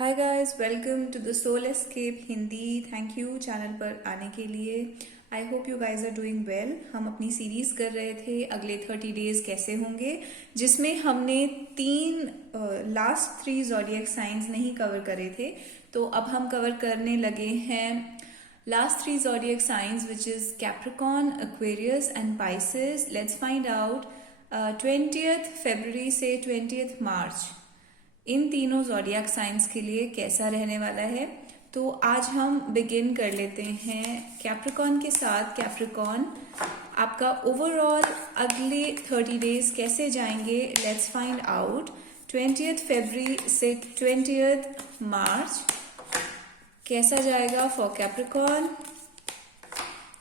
Hi guys, welcome to the Soul Escape Hindi. Thank you channel पर आने के लिए। I hope you guys are doing well. हम अपनी सीरीज कर रहे थे अगले 30 डेज कैसे होंगे, जिसमें हमने लास्ट थ्री ज़ोडिएक साइंस नहीं कवर करे थे। तो अब हम कवर करने लगे हैं last three zodiac science, which is Capricorn, Aquarius and Pisces. Let's find out 20th फरवरी से 20th मार्च इन तीनों ज़ोडिएक साइंस के लिए कैसा रहने वाला है। तो आज हम बिगिन कर लेते हैं कैप्रिकॉन के साथ। कैप्रिकॉन, आपका ओवरऑल अगले 30 डेज कैसे जाएंगे, लेट्स फाइंड आउट। 20th फरवरी से 20th मार्च कैसा जाएगा फॉर कैप्रिकॉन,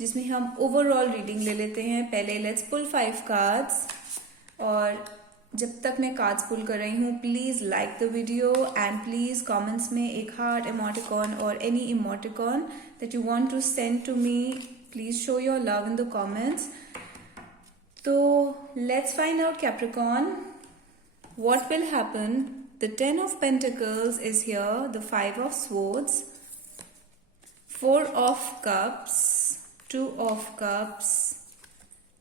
जिसमें हम ओवरऑल रीडिंग ले लेते हैं। पहले लेट्स पुल 5 कार्ड्स, और जब तक मैं कार्ड्स पुल कर रही हूँ please like the video and please comments में एक हार्ट इमोटिकॉन और any emoticon that you want to send to me, please show your love in the comments. तो let's find out Capricorn, what will happen. The 10 of Pentacles is here, the 5 of Swords, 4 of Cups, 2 of Cups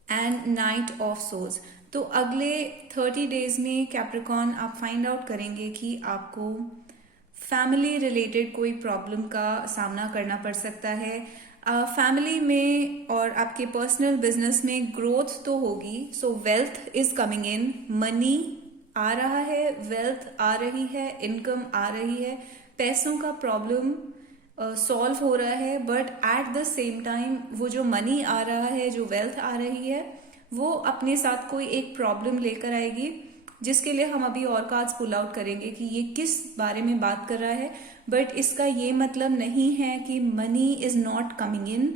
and Knight of Swords। तो अगले 30 days में Capricorn आप find out करेंगे कि आपको family related कोई problem का सामना करना पड़ सकता है। फैमिली में और आपके पर्सनल बिजनेस में ग्रोथ तो होगी। So wealth is coming in, money आ रहा है, वेल्थ आ रही है, इनकम आ रही है, पैसों का प्रॉब्लम सॉल्व हो रहा है। But at the same time वो जो मनी आ रहा है, जो वेल्थ आ रही है, वो अपने साथ कोई एक प्रॉब्लम लेकर आएगी, जिसके लिए हम अभी और कार्ड्स पुल आउट करेंगे कि ये किस बारे में बात कर रहा है। बट इसका ये मतलब नहीं है कि money is not coming in,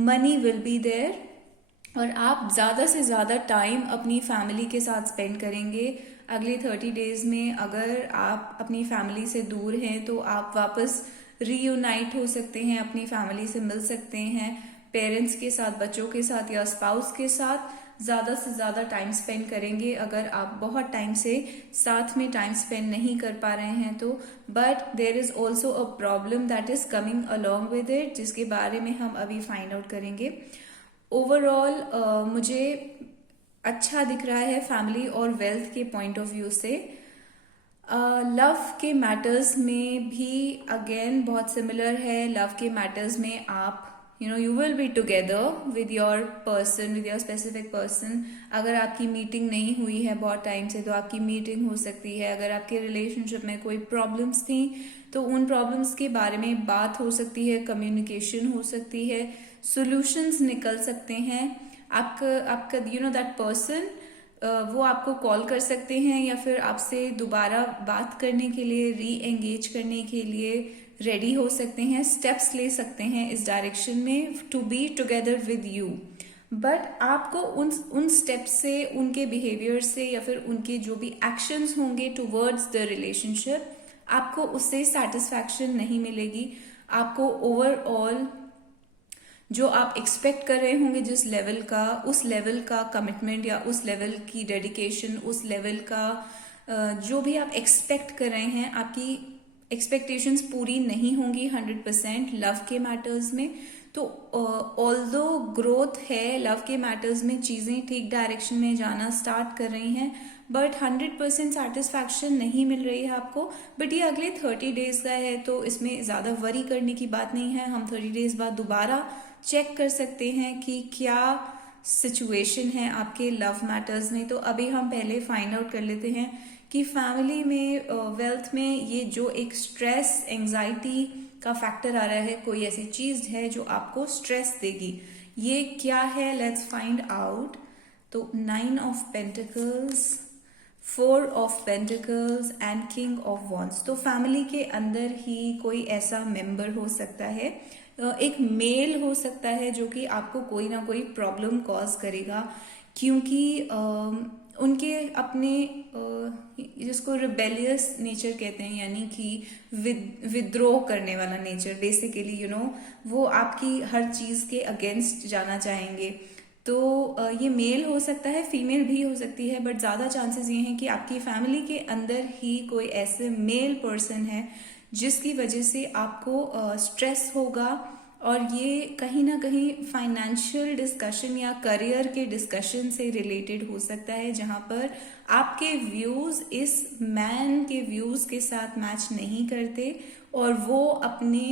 money will be there. और आप ज़्यादा से ज़्यादा टाइम अपनी फैमिली के साथ स्पेंड करेंगे अगले 30 डेज में। अगर आप अपनी फैमिली से दूर हैं तो आप वापस रीयूनाइट हो सकते हैं, अपनी फैमिली से मिल सकते हैं, पेरेंट्स के साथ, बच्चों के साथ या स्पाउस के साथ ज़्यादा से ज़्यादा टाइम स्पेंड करेंगे। अगर आप बहुत टाइम से साथ में टाइम स्पेंड नहीं कर पा रहे हैं तो, but there is also a problem that is coming along with it, जिसके बारे में हम अभी फाइंड आउट करेंगे। ओवरऑल मुझे अच्छा दिख रहा है फैमिली और वेल्थ के पॉइंट ऑफ व्यू से। लव के मैटर्स में भी अगेन बहुत सिमिलर है। लव के मैटर्स में आप you will be together with your person, with your specific person। अगर आपकी मीटिंग नहीं हुई है बहुत टाइम से तो आपकी मीटिंग हो सकती है। अगर आपके रिलेशनशिप में कोई प्रॉब्लम्स थी तो उन प्रॉब्लम्स के बारे में बात हो सकती है, कम्युनिकेशन हो सकती है, सॉल्यूशंस निकल सकते हैं। आपका दैट पर्सन वो आपको कॉल कर सकते हैं या फिर आपसे दोबारा बात करने के लिए, री एंगेज करने के लिए रेडी हो सकते हैं, स्टेप्स ले सकते हैं इस डायरेक्शन में to be together with you. But आपको उन स्टेप्स से, उनके बिहेवियर से या फिर उनके जो भी एक्शंस होंगे टुवर्ड्स द रिलेशनशिप, आपको उससे सेटिस्फैक्शन नहीं मिलेगी। आपको ओवरऑल जो आप एक्सपेक्ट कर रहे होंगे जिस लेवल का, उस लेवल का कमिटमेंट या उस लेवल की डेडिकेशन, उस लेवल का जो भी आप एक्सपेक्ट कर रहे हैं, आपकी एक्सपेक्टेशंस पूरी नहीं होंगी 100% लव के मैटर्स में। तो ऑल्दो ग्रोथ है लव के मैटर्स में, चीज़ें ठीक डायरेक्शन में जाना स्टार्ट कर रही हैं, बट 100% सेटिस्फैक्शन नहीं मिल रही है आपको। बट ये अगले 30 डेज का है तो इसमें ज़्यादा वरी करने की बात नहीं है। हम 30 डेज बाद दोबारा चेक कर सकते हैं कि क्या सिचुएशन है आपके लव मैटर्स में। तो अभी हम पहले फाइंड आउट कर लेते हैं कि फैमिली में, वेल्थ में ये जो एक स्ट्रेस, एंजाइटी का फैक्टर आ रहा है, कोई ऐसी चीज है जो आपको स्ट्रेस देगी, ये क्या है, लेट्स फाइंड आउट। तो 9 of Pentacles, 4 of Pentacles and King of Wands। तो फैमिली के अंदर ही कोई ऐसा मेंबर हो सकता है, एक मेल हो सकता है जो कि आपको कोई ना कोई प्रॉब्लम कॉज करेगा, क्योंकि उनके अपने जिसको रिबेलियस नेचर कहते हैं, यानी कि विद्रोह करने वाला नेचर, बेसिकली वो आपकी हर चीज़ के अगेंस्ट जाना चाहेंगे। तो ये मेल हो सकता है, फीमेल भी हो सकती है, बट ज़्यादा चांसेस ये हैं कि आपकी फैमिली के अंदर ही कोई ऐसे मेल पर्सन है जिसकी वजह से आपको स्ट्रेस होगा, और ये कहीं ना कहीं फाइनेंशियल डिस्कशन या करियर के डिस्कशन से रिलेटेड हो सकता है, जहाँ पर आपके व्यूज़ इस मैन के व्यूज़ के साथ मैच नहीं करते और वो अपने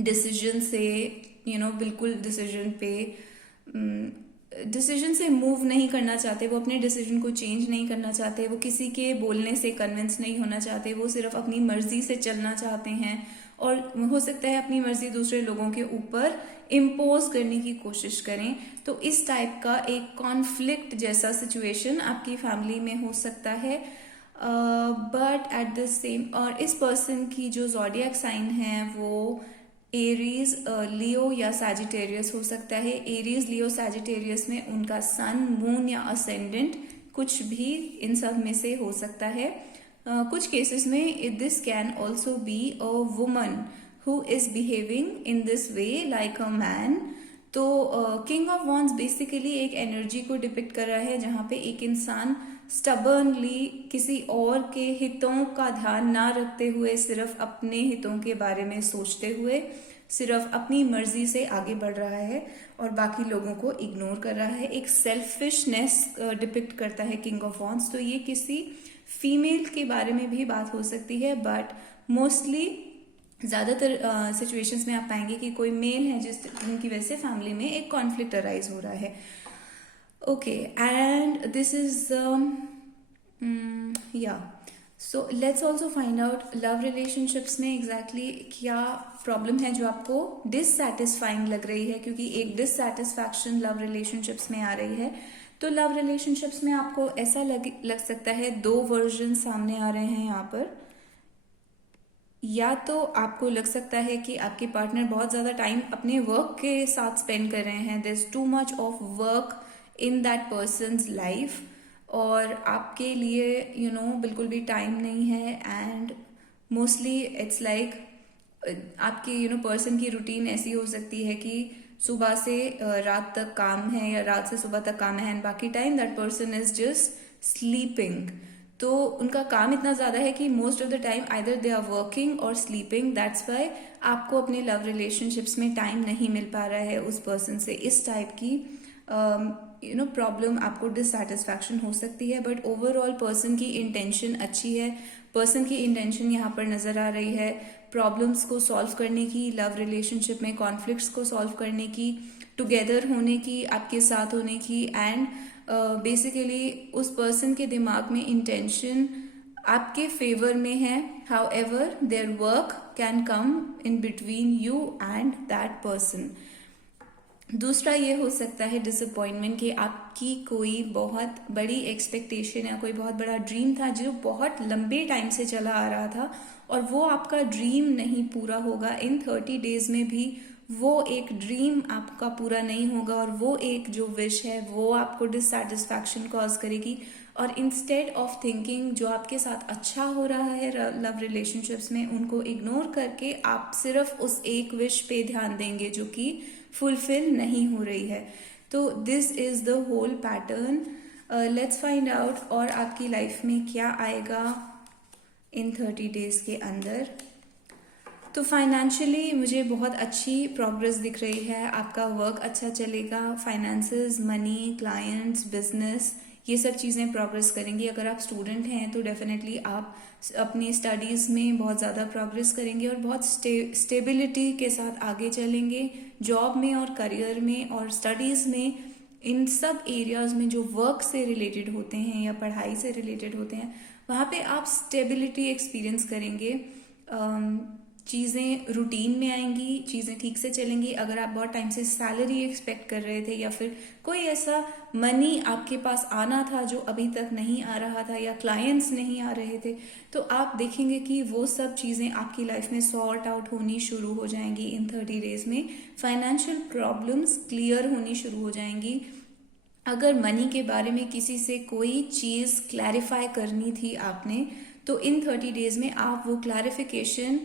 डिसीजन से बिल्कुल डिसीजन से मूव नहीं करना चाहते, वो अपने डिसीजन को चेंज नहीं करना चाहते, वो किसी के बोलने से कन्विंस नहीं होना चाहते, वो सिर्फ अपनी मर्जी से चलना चाहते हैं, और हो सकता है अपनी मर्जी दूसरे लोगों के ऊपर इम्पोज करने की कोशिश करें। तो इस टाइप का एक कॉन्फ्लिक्ट जैसा सिचुएशन आपकी फैमिली में हो सकता है। बट एट द सेम, और इस पर्सन की जो ज़ोडिएक साइन है वो एरीज, लियो या सैजिटेरियस हो सकता है। एरीज, लियो, सैजिटेरियस में उनका सन, मून या असेंडेंट कुछ भी इन सब में से हो सकता है। कुछ केसेस में this can also be a woman who is behaving in this way like a man. तो किंग ऑफ वॉन्ड्स बेसिकली एक एनर्जी को डिपिक्ट कर रहा है जहाँ पे एक इंसान स्टबर्नली किसी और के हितों का ध्यान ना रखते हुए, सिर्फ अपने हितों के बारे में सोचते हुए सिर्फ अपनी मर्जी से आगे बढ़ रहा है और बाकी लोगों को इग्नोर कर रहा है। एक सेल्फिशनेस डिपिक्ट करता है किंग ऑफ वॉन्ड्स। तो ये किसी फीमेल के बारे में भी बात हो सकती है, बट मोस्टली ज़्यादातर सिचुएशंस में आप पाएंगे कि कोई मेल है जिनकी वजह से फैमिली में एक कॉन्फ्लिक्ट अराइज हो रहा है। Okay, and this is so let's also find out love relationships में एग्जैक्टली क्या प्रॉब्लम है जो आपको डिससैटिस्फाइंग लग रही है, क्योंकि एक डिससैटिस्फैक्शन लव रिलेशनशिप्स में आ रही है। तो लव रिलेशनशिप्स में आपको ऐसा लग सकता है, दो वर्जन सामने आ रहे हैं यहाँ पर। या तो आपको लग सकता है कि आपके पार्टनर बहुत ज़्यादा टाइम अपने वर्क के साथ स्पेंड कर रहे हैं, there is too much of work in that person's life, और आपके लिए बिल्कुल भी टाइम नहीं है। एंड मोस्टली इट्स लाइक आपके पर्सन की रूटीन ऐसी हो सकती है कि सुबह से रात तक काम है या रात से सुबह तक काम है, एंड बाकी time that person is just sleeping. तो उनका काम इतना ज़्यादा है कि most of the time either they are working और स्लीपिंग। दैट्स वाई आपको अपने लव रिलेशनशिप्स में टाइम नहीं मिल पा रहा है उस पर्सन से। इस टाइप की प्रॉब्लम आपको डिससैटिस्फैक्शन हो सकती है, बट ओवरऑल पर्सन की इंटेंशन अच्छी है। पर्सन की इंटेंशन यहाँ पर नज़र आ रही है प्रॉब्लम्स को सॉल्व करने की, लव रिलेशनशिप में कॉन्फ्लिक्ट्स को सॉल्व करने की, टुगेदर होने की, आपके साथ होने की। एंड बेसिकली उस पर्सन के दिमाग में इंटेंशन आपके फेवर में है। How ever their work can come in between you and that person. दूसरा ये हो सकता है डिसअपॉइंटमेंट, कि आपकी कोई बहुत बड़ी एक्सपेक्टेशन या कोई बहुत बड़ा ड्रीम था जो बहुत लंबे टाइम से चला आ रहा था, और वो आपका ड्रीम नहीं पूरा होगा। इन 30 डेज में भी वो एक ड्रीम आपका पूरा नहीं होगा, और वो एक जो विश है वो आपको डिससैटिस्फैक्शन कॉज करेगी। और इंस्टेड ऑफ थिंकिंग जो आपके साथ अच्छा हो रहा है लव रिलेशनशिप्स में, उनको इग्नोर करके आप सिर्फ उस एक विश पे ध्यान देंगे जो कि फुलफिल नहीं हो रही है। तो this is the whole pattern. Let's find out और आपकी लाइफ में क्या आएगा इन 30 डेज के अंदर। तो फाइनेंशियली मुझे बहुत अच्छी प्रोग्रेस दिख रही है, आपका वर्क अच्छा चलेगा, फाइनेंसेस, मनी, क्लाइंट्स, बिजनेस, ये सब चीज़ें प्रोग्रेस करेंगी। अगर आप स्टूडेंट हैं तो डेफिनेटली आप अपनी स्टडीज़ में बहुत ज़्यादा प्रोग्रेस करेंगे और बहुत स्टेबिलिटी के साथ आगे चलेंगे जॉब में और करियर में और स्टडीज़ में। इन सब एरियाज़ में जो वर्क से रिलेटेड होते हैं या पढ़ाई से रिलेटेड होते हैं, वहाँ पे आप स्टेबिलिटी एक्सपीरियंस करेंगे। चीज़ें रूटीन में आएंगी, चीज़ें ठीक से चलेंगी। अगर आप बहुत टाइम से सैलरी एक्सपेक्ट कर रहे थे या फिर कोई ऐसा मनी आपके पास आना था जो अभी तक नहीं आ रहा था या क्लाइंट्स नहीं आ रहे थे, तो आप देखेंगे कि वो सब चीज़ें आपकी लाइफ में सॉर्ट आउट होनी शुरू हो जाएंगी इन 30 डेज में। फाइनेंशियल प्रॉब्लम्स क्लियर होनी शुरू हो जाएंगी। अगर मनी के बारे में किसी से कोई चीज़ क्लैरिफाई करनी थी आपने, तो इन 30 डेज में आप वो क्लैरिफिकेशन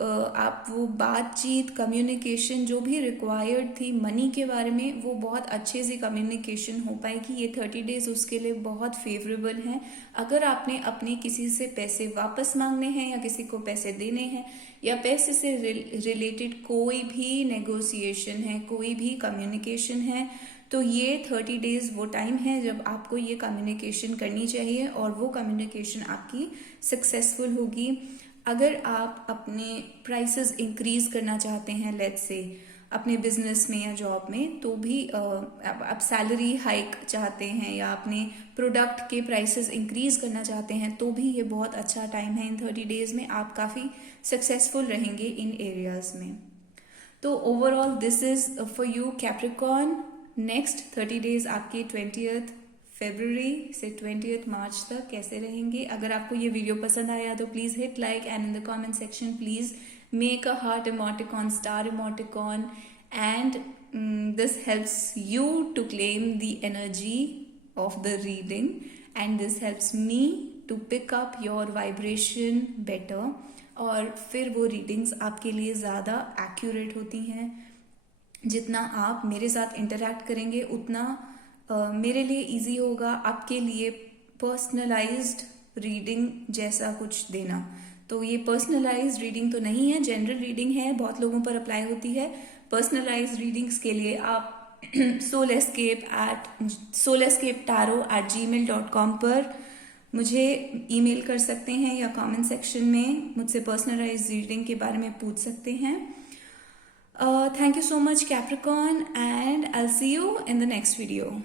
आप वो बातचीत कम्युनिकेशन जो भी रिक्वायर्ड थी मनी के बारे में, वो बहुत अच्छे से कम्युनिकेशन हो पाएगी। ये 30 डेज उसके लिए बहुत फेवरेबल हैं। अगर आपने अपने किसी से पैसे वापस मांगने हैं या किसी को पैसे देने हैं या पैसे से रिलेटेड कोई भी नेगोशिएशन है, कोई भी कम्युनिकेशन है, तो ये 30 डेज वो टाइम है जब आपको ये कम्युनिकेशन करनी चाहिए और वो कम्युनिकेशन आपकी सक्सेसफुल होगी। अगर आप अपने प्राइसेस इंक्रीज करना चाहते हैं, लेट्स से अपने बिजनेस में या जॉब में, तो भी आप सैलरी हाइक चाहते हैं या अपने प्रोडक्ट के प्राइसेस इंक्रीज करना चाहते हैं, तो भी ये बहुत अच्छा टाइम है। इन 30 डेज में आप काफ़ी सक्सेसफुल रहेंगे इन एरियाज में। तो overall this is for you Capricorn. Next 30 days आपके 20th फरवरी से 20th मार्च तक कैसे रहेंगे। अगर आपको ये वीडियो पसंद आया तो please hit like and in the comment section please make a heart emoticon, star emoticon, and this helps you to claim the energy of the reading and this helps me to pick up your vibration better। और फिर वो readings आपके लिए ज़्यादा accurate होती हैं। जितना आप मेरे साथ इंटरेक्ट करेंगे उतना मेरे लिए इजी होगा आपके लिए पर्सनलाइज्ड रीडिंग जैसा कुछ देना। तो ये पर्सनलाइज्ड रीडिंग तो नहीं है, जनरल रीडिंग है, बहुत लोगों पर अप्लाई होती है। पर्सनलाइज्ड रीडिंग्स के लिए आप soulescape@gmail.com पर मुझे ईमेल कर सकते हैं या कमेंट सेक्शन में मुझसे पर्सनलाइज्ड रीडिंग के बारे में पूछ सकते हैं। Thank you so much, Capricorn, and I'll see you in the next video.